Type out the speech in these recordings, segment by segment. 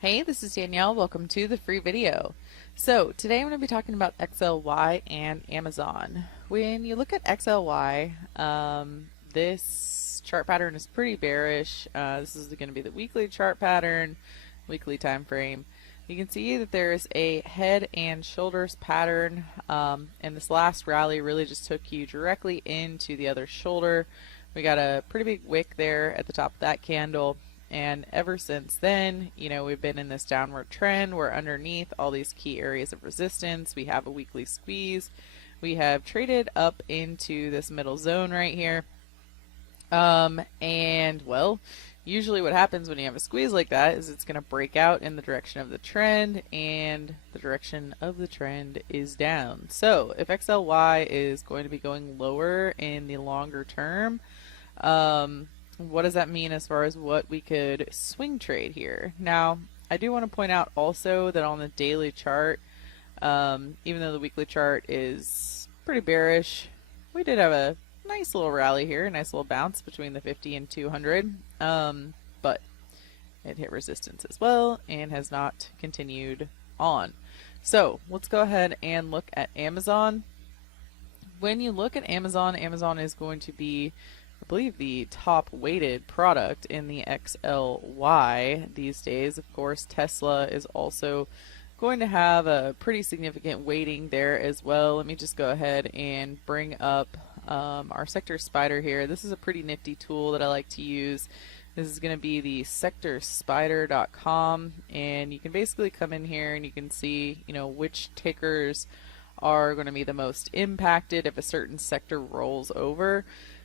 Hey, this is Danielle. Welcome to the free video. So today I'm going to be talking about XLY and Amazon. When you look at XLY, this chart pattern is pretty bearish. This is going to be the weekly chart pattern, weekly time frame. You can see that there's a head and shoulders pattern, and this last rally really just took you directly into the other shoulder. We got a pretty big wick there at the top of that candle. And ever since then, we've been in this downward trend. We're underneath all these key areas of resistance. We have a weekly squeeze. We have traded up into this middle zone right here. And well, usually what happens when you have a squeeze like that is it's going to break out in the direction of the trend, and the direction of the trend is down. So if XLY is going to be going lower in the longer term, what does that mean as far as what we could swing trade here? Now, I do want to point out also that on the daily chart, even though the weekly chart is pretty bearish, we did have a nice little rally here, a nice little bounce between the 50 and 200, but it hit resistance as well and has not continued on. So let's go ahead and look at Amazon. When you look at Amazon, Amazon is going to be, I believe, the top weighted product in the XLY these days. Of course, Tesla is also going to have a pretty significant weighting there as well. Let me just go ahead and bring up our sector spider here. This is a pretty nifty tool that I like to use. This is going to be the sectorspider.com, and you can basically come in here and you can see, which tickers are going to be the most impacted if a certain sector rolls over.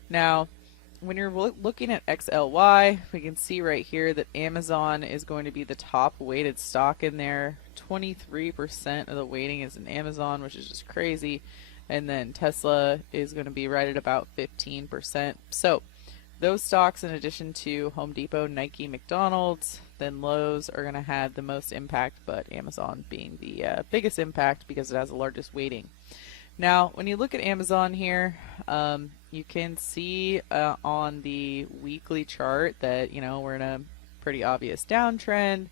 Now, when you're looking at XLY, we can see right here that Amazon is going to be the top weighted stock in there. 23% of the weighting is in Amazon, which is just crazy. And then Tesla is going to be right at about 15%. So those stocks, in addition to Home Depot, Nike, McDonald's, then Lowe's, are going to have the most impact, but Amazon being the biggest impact because it has the largest weighting. Now, when you look at Amazon here, you can see on the weekly chart that, we're in a pretty obvious downtrend.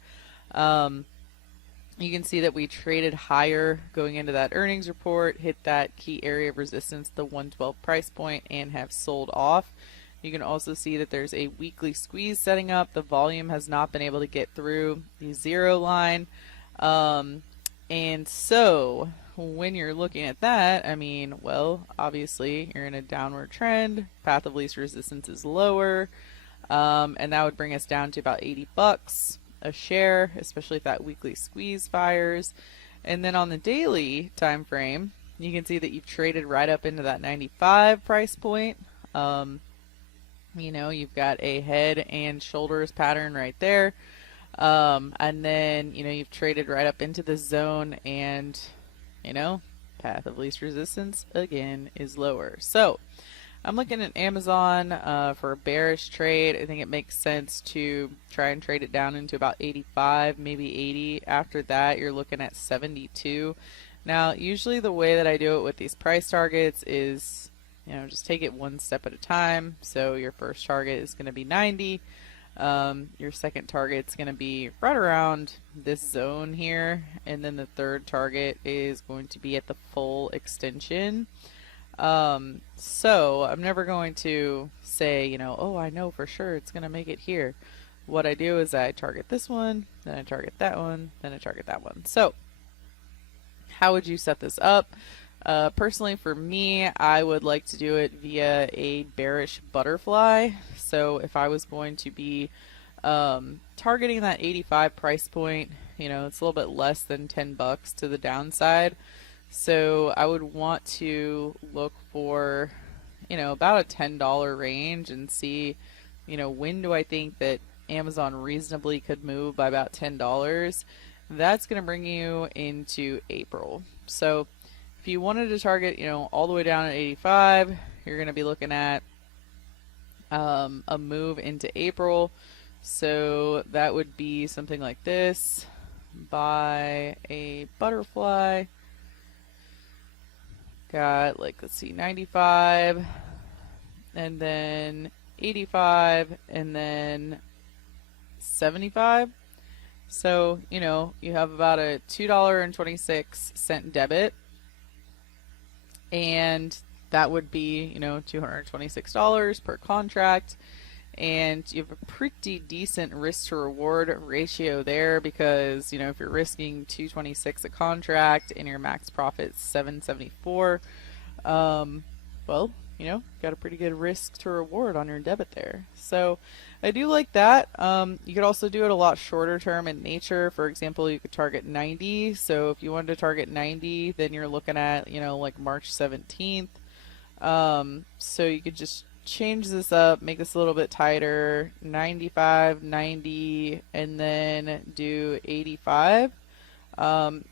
You can see that we traded higher going into that earnings report, hit that key area of resistance, the 112 price point, and have sold off. You can also see that there's a weekly squeeze setting up. The volume has not been able to get through the zero line. And so when you're looking at that, well, obviously you're in a downward trend. Path of least resistance is lower. And that would bring us down to about 80 bucks a share, especially if that weekly squeeze fires. And then on the daily time frame, you can see that you've traded right up into that 95 price point. You've got a head and shoulders pattern right there. And then, you've traded right up into the zone, and, path of least resistance again is lower. So I'm looking at Amazon for a bearish trade. I think it makes sense to try and trade it down into about 85, maybe 80. After that, you're looking at 72. Now, usually the way that I do it with these price targets is, just take it one step at a time. So your first target is going to be 90. Your second target is going to be right around this zone here, and then the third target is going to be at the full extension. So I'm never going to say, oh, I know for sure it's going to make it here. What I do is I target this one, then I target that one, then I target that one. So how would you set this up? Personally, for me, I would like to do it via a bearish butterfly. So if I was going to be targeting that 85 price point, it's a little bit less than 10 bucks to the downside. So I would want to look for, about a $10 range and see, when do I think that Amazon reasonably could move by about $10. That's going to bring you into April. So if you wanted to target, all the way down at 85, you're going to be looking at a move into April. So that would be something like this. Buy a butterfly. Got, let's see, 95, and then 85, and then 75. So, you know, you have about a $2.26 debit, and that would be, you know, $226 per contract. And you have a pretty decent risk to reward ratio there, because, you know, if you're risking 226 a contract and your max profit's 774, well, you know, got a pretty good risk to reward on your debit there. So I do like that. You could also do it a lot shorter term in nature. For example, you could target 90. So if you wanted to target 90, then you're looking at, you know, like March 17th. So you could just change this up, make this a little bit tighter, 95, 90, and then do 85.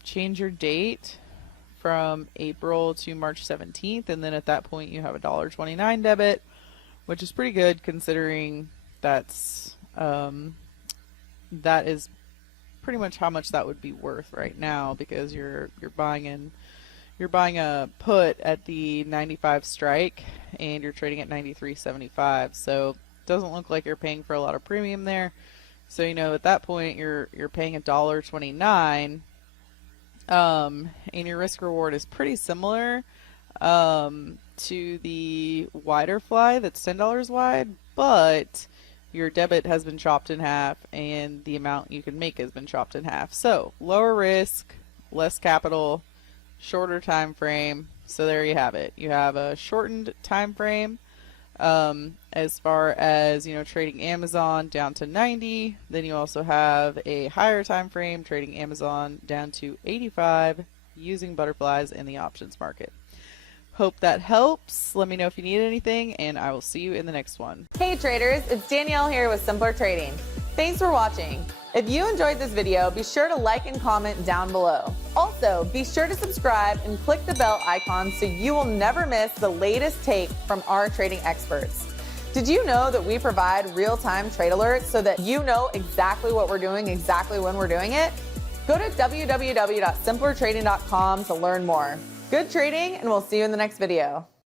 Change your date from April to March 17th, and then at that point you have a $1.29 debit, which is pretty good considering that's that is pretty much how much that would be worth right now, because you're buying a put at the 95 strike and you're trading at 93.75, so it doesn't look like you're paying for a lot of premium there. So, you know, at that point you're paying $1.29. And your risk reward is pretty similar to the wider fly that's $10 wide, but your debit has been chopped in half and the amount you can make has been chopped in half. So lower risk, less capital, shorter time frame. So there you have it. You have a shortened time frame as far as, you know, trading Amazon down to 90. Then you also have a higher time frame trading Amazon down to 85 using butterflies in the options market. Hope that helps. Let me know if you need anything, and I will see you in the next one. Hey traders, it's Danielle here with Simpler Trading. Thanks for watching. If you enjoyed this video, be sure to like and comment down below. Also, be sure to subscribe and click the bell icon so you will never miss the latest take from our trading experts. Did you know that we provide real-time trade alerts so that you know exactly what we're doing, exactly when we're doing it? Go to www.simplertrading.com to learn more. Good trading, and we'll see you in the next video.